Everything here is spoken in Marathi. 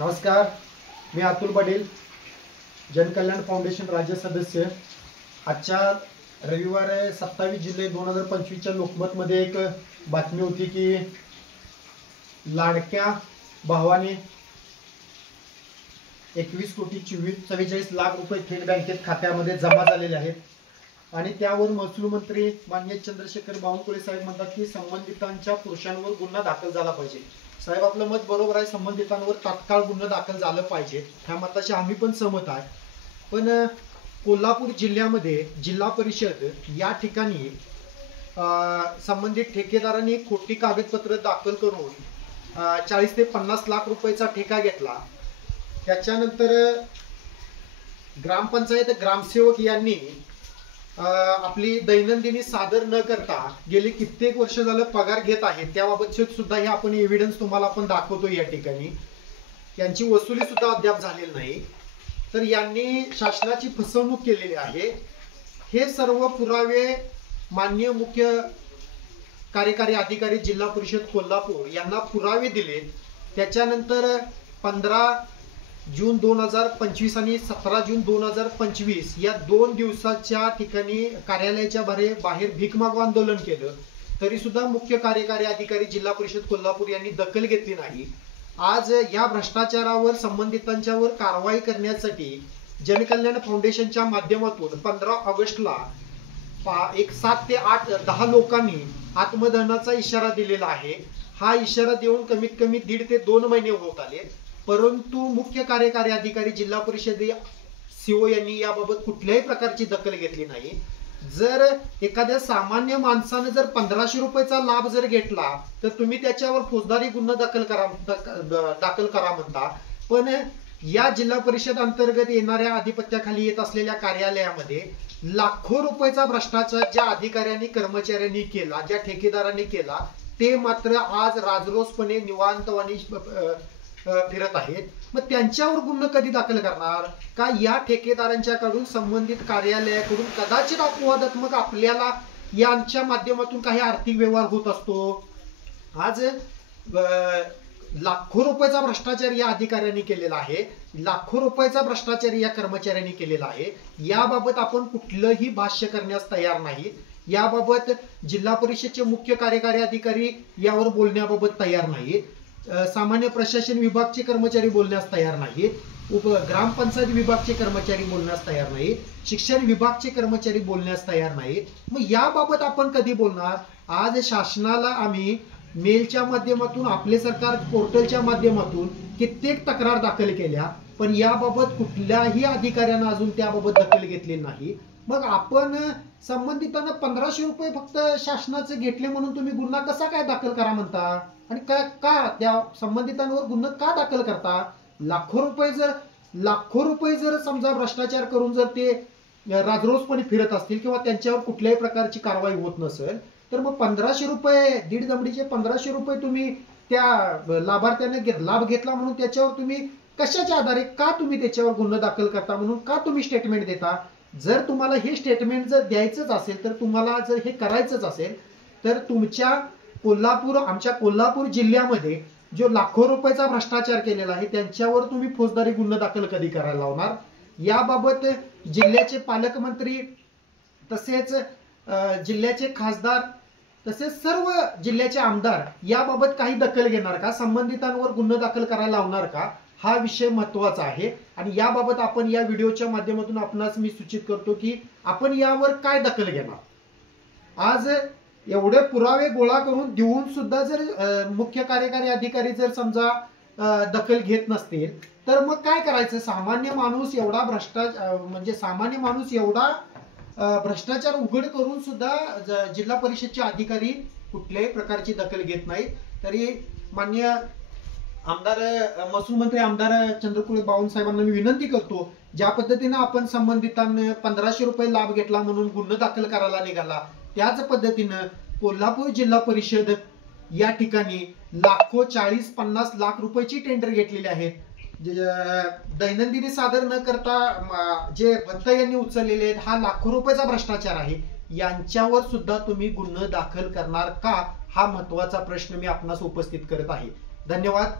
नमस्कार, मी अतुल पाटील, जनकल्याण फाउंडेशन राज्य सदस्य। आजच्या रविवार 27 जुलै 2025 च्या लोकमतमध्ये एक बातमी होती की लाडक्या भावाने 21,44,44 लाख रुपये थेट बँकेत खात्यामध्ये जमा झालेले आहेत आणि त्यावर महसूल मंत्री माननीय चंद्रशेखर बावनकुळे साहेब म्हणतात की संबंधितांच्या पुरुषांवर गुन्हा दाखल झाला पाहिजे। साहेब, आपलं मत बरोबर आहे, संबंधितांवर तात्काळ गुन्हा दाखल झाला पाहिजे, ह्या मताशी आम्ही पण सहमत आहे। पण कोल्हापूर जिल्ह्यामध्ये जिल्हा परिषद या ठिकाणी संबंधित ठेकेदारांनी खोटी कागदपत्र दाखल करून 40 ते 50 लाख रुपयाचा ठेका घेतला। त्याच्यानंतर ग्रामपंचायत ग्रामसेवक यांनी आपली दैनंदिनी सादर न करता गेली कित्येक वर्ष झालं पगार घेत आहेत, त्याबाबत सुद्धा हे आपण एव्हिडन्स तुम्हाला आपण दाखवतो। या ठिकाणी त्यांची वसुली सुद्धा अद्याप झालेली नाही, तर यांनी शासनाची फसवणूक केलेली आहे। हे सर्व पुरावे माननीय मुख्य कार्यकारी अधिकारी जिल्हा परिषद कोल्हापूर यांना पुरावे दिले। त्याच्यानंतर 15 जून 2025 आणि 17 जून 2025 या 2 दिवसाच्या ठिकाणी कार्यालयाच्या बाहेर भीक मागू आंदोलन केलं, तरी सुद्धा मुख्य कार्यकारी अधिकारी जिल्हा परिषद कोल्हापूर यांनी दखल घेतली नाही। आज या भ्रष्टाचारावर संबंधितांच्यावर कारवाई करण्यासाठी जनकल्याण फाउंडेशनच्या माध्यमातून 15 ऑगस्टला 7 ते 8 10 लोकांनी आत्मदहनाचा इशारा दिलेला आहे। हा इशारा देऊन कमीत कमी 1.5 ते 2 महिने होत आले, परंतु मुख्य कार्यकारी अधिकारी जिल्हा परिषद सीओ यांनी याबाबत कुठल्याही प्रकारची दखल घेतली नाही। जर एखाद्या सामान्य माणसाने जर 1500 रुपयाचा लाभ जर घेतला तर तुम्ही त्याच्यावर फौजदारी गुन्हा दाखल करा म्हणता, पण या जिल्हा परिषद अंतर्गत येणाऱ्या आधिपत्याखाली येत असलेल्या कार्यालयामध्ये लाखो रुपयाचा भ्रष्टाचार ज्या अधिकाऱ्यांनी कर्मचाऱ्यांनी केला, ज्या ठेकेदारांनी केला, ते मात्र आज राजरोसपणे निवांतवाणी फिरत आहेत। मग त्यांच्यावर गुन्हा कधी दाखल करणार का? या ठेकेदारांच्याकडून संबंधित कार्यालयाकडून कदाचित अपवादात्मक आपल्याला यांच्या माध्यमातून काही आर्थिक व्यवहार होत असतो। आज लाखो रुपयाचा भ्रष्टाचार या अधिकाऱ्यांनी केलेला आहे, लाखो रुपयाचा भ्रष्टाचार या कर्मचाऱ्यांनी केलेला आहे। याबाबत आपण कुठलंही भाष्य करण्यास तयार नाही। याबाबत जिल्हा परिषदचे मुख्य कार्यकारी अधिकारी यावर बोलण्याबाबत तयार नाहीत, सामान्य प्रशासन विभागचे कर्मचारी बोलण्यास तयार नाहीत, ग्रामपंचायत विभागचे कर्मचारी बोलण्यास तयार नाहीत, शिक्षण विभागचे कर्मचारी बोलण्यास तयार नाहीत। मग याबाबत आपण कधी बोलणार? आज शासनाला आम्ही मेलच्या माध्यमातून, आपले सरकार पोर्टलच्या माध्यमातून कित्येक तक्रार दाखल केल्या, पण याबाबत कुठल्याही अधिकाऱ्यांना अजून त्याबाबत दखल घेतली नाही। मग आपण संबंधितांना 1500 रुपये फक्त शासनाचे घेतले म्हणून तुम्ही गुन्हा कसा काय दाखल करा म्हणता? आणि का त्या संबंधितांवर गुन्हा का दाखल करता? लाखो रुपये जर समजा भ्रष्टाचार करून जर ते राजरोसपणे फिरत असतील किंवा त्यांच्यावर कुठल्याही प्रकारची कारवाई होत नसेल, तर मग 1500 रुपये, 1.5 दमडीचे 1500 रुपये तुम्ही त्या लाभार्थ्याने लाभ घेतला म्हणून त्याच्यावर तुम्ही कशाच्या आधारे का तुम्ही त्याच्यावर गुन्हा दाखल करता, म्हणून का तुम्ही स्टेटमेंट देता? जर तुम्हाला हे स्टेटमेंट जर द्यायचंच असेल, तर तुम्हाला जर हे करायचंच असेल, तर तुमच्या आमच्या कोल्हापूर जिल्ह्यामध्ये जो लाखो रुपयाचा भ्रष्टाचार केलेला आहे त्यांच्यावर तुम्ही फौजदारी गुन्हा दाखल कधी करायला लावणार? याबाबत जिल्ह्याचे पालकमंत्री तसेच जिल्ह्याचे खासदार तसेच सर्व जिल्ह्याचे आमदार याबाबत काही दखल घेणार का? संबंधितांवर गुन्हा दाखल करायला लावणार का? हा विषय महत्वाचा आहे आणि याबाबत आपण या व्हिडिओच्या माध्यमातून आपणास मी सूचित करतो की आपण यावर काय दखल घेणार। आज एवढे पुरावे गोळा करून देऊन सुद्धा जर मुख्य कार्यकारी अधिकारी जर समजा दखल घेत नसतील, तर मग काय करायचं? सामान्य माणूस एवढा भ्रष्टाचार उघड करून सुद्धा जिल्हा परिषदचे अधिकारी कुठल्याही प्रकारची दखल घेत नाहीत। तरी माननीय महसूल मंत्री आमदार चंद्रकुळे बावनसाहेबांना मी विनंती करतो, ज्या पद्धतीने आपण संबंधितांना 1500 रुपये लाभ घेतला म्हणून गुन्हा दाखल करायला निघाला, त्याच पद्धतीनं कोल्हापूर जिल्हा परिषद या ठिकाणी लाखो 40-50 लाख रुपयाची टेंडर घेतलेली आहेत। दैनंदिनी सादर न करता जे भत्त यांनी उचललेले आहेत, हा लाखो रुपयाचा भ्रष्टाचार आहे। यांच्यावर सुद्धा तुम्ही गुन्हा दाखल करणार का? हा महत्त्वाचा प्रश्न मी आपणास उपस्थित करत आहे। धन्यवाद।